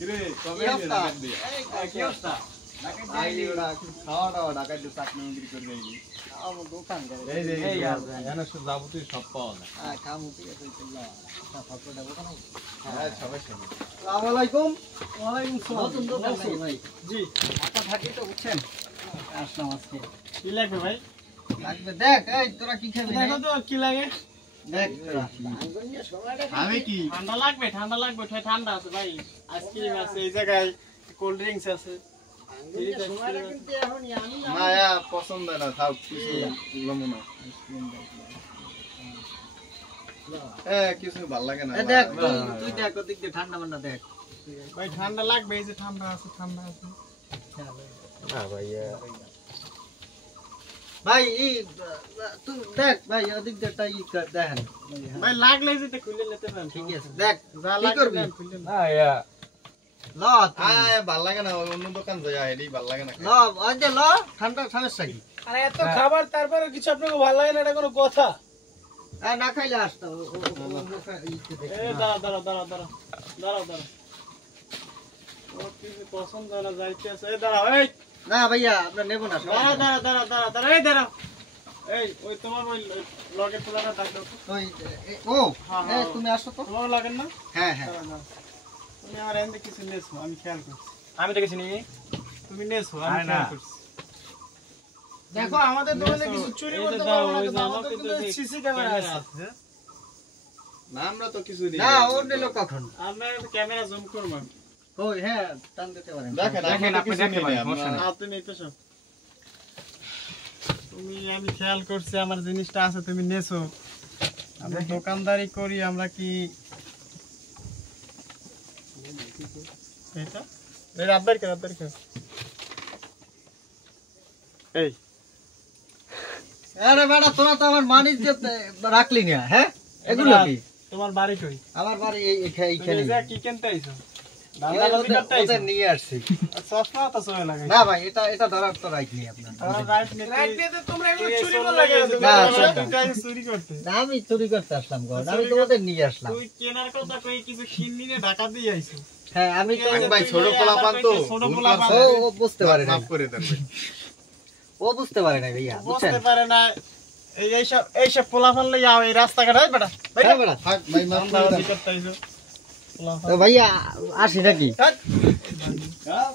কিরে কবে কি অবস্থা আইলি ওরা খাওয়া দাওয়া ঢাকায় যে চাকরি বিক্রি করে দেয়নি আমার দোকান করে এই যে এই আর জানো সব যাবতীয় সব পাওয়া যায় হ্যাঁ কাম ঠিক আছে চললা ফটোটা দোকান হ্যাঁ সবাই সবাই আসসালামু আলাইকুম ওয়ালাইকুম আসসালাম নতুন দোকান নাকি ভাই জি আপনি থাকি তো বুঝছেন আসলাম আজকে কি লাগবে ভাই? লাগবে দেখ এই তোরা কি খাবি দেখো তো কি লাগে? দেখ তোরা আমি কি ঠান্ডা লাগবে ওঠায় ঠান্ডা আছে ভাই। আইসক্রিম আছে এই জায়গায়, কোল্ড ড্রিঙ্কস আছে। মায়া পছন্দ না থাক কিছু লমু না কিছু ভালো লাগে না দেখ তুই দেখ ওদিক দিয়ে ঠান্ডা মান্ডা দেখ ভাই ঠান্ডা লাগবে, এই যে ঠান্ডা আছে। না ভাইয়া ভাই তুই দেখ ভাই ওদিক দিয়ে টাই দেখেন ভাই লাগলে যেতে খুলে নিতে পারেন। ঠিক আছে দেখ যা কি লাগবে করবি খুলে নিন। না ইয়া ল ভালো লাগে না অন্য দোকান যায় এটাই ভালো লাগে না ল ওই যে ল ঠান্ডা সমস্যা কি আরে এত খাবার তারপরে কিছু আপনাকে ভালো লাগে না, এটা কোনো কথা? না খাইলে আসতো এই দাঁড়াও। ও কিছু পছন্দ হয় না, যাইতে আছে। এই দাঁড়াও, এই না ভাইয়া আপনার নেবো না দাঁড়াও, এই দাঁড়াও। এই ওই তোমার ওই লগের পোলাটা ডাক দাও তো। ওই হ্যাঁ। তুমি আসো তো তোমার লাগেন না? হ্যাঁ হ্যাঁ দাঁড়াও। তুমি আমার এখান থেকে কিছু নেছো, আমি খেয়াল করছি। আমি তো কিছু নিই। তুমি নেছো, আমি আরে না। খেয়াল করছি। দেখো আমাদের দোকানে কিছু চুরি এই যে করতে দাও, পারবো না, ওই যে কিন্তু আমার আমাদের কিন্তু কিন্তু এই সিসি ক্যামেরা ক্যামেরা আছে। না আমরা তো কিছু দিই না ওর নিলো কখন আমরা ক্যামেরা জুম করবো। ওই হ্যাঁ টান দিতে পারেন দেখেন দেখেন, আপনি আপনি দেখতে পারেন, সমস্যা নেই। তুমি তো সব আমি খেয়াল করছি আমার জিনিসটা আছে, তুমি নেছো। আমরা দোকানদারি করি, আমরা কি এটা এই রাব্বার কে এই আরে বেটা তোরা তো আমার মান ইজ্জত রাখলি না হ্যাঁ এগুলো কি তোমার বাড়ি কই? আমার বাড়ি তুমি এইখানে যে কি কিনতে আইছো? দান্দাবাজি করতে আইছো? ওদের নিয়ে আসছি চশমা তো সয়ে লাগাই। না ভাই এটা ধরার তো রাখলি আপনার আমার রাইট রাইট নিয়ে তো তোমরা এগুলো চুরি চুরি করলে কেন? না, চুরি করতে। না, আমি চুরি করতে আসলাম ঘর আমি তোমাদের নিয়ে আসলাম তুই কেনার কথা কই কিছু কিননি না, ঢাকা দিয়ে আইছো। হ্যাঁ আমি তো ভাই ছোট পোলাপান তো ছোট পোলাপান। ও বুঝতে পারে না মাফ করে দেন ভাই। ও বুঝতে পারে না ভাইয়া বুঝছেন বুঝতে পারে না। এইসব পোলাপান লইয়া এই রাস্তাঘাট হয় বেটা। হ্যাঁ বেটা থাক ভাই মাফ করে দান্দাবাজি দেন করতে আইছো। পোলাপান। তো ভাইয়া আসি নাকি হ্যাঁ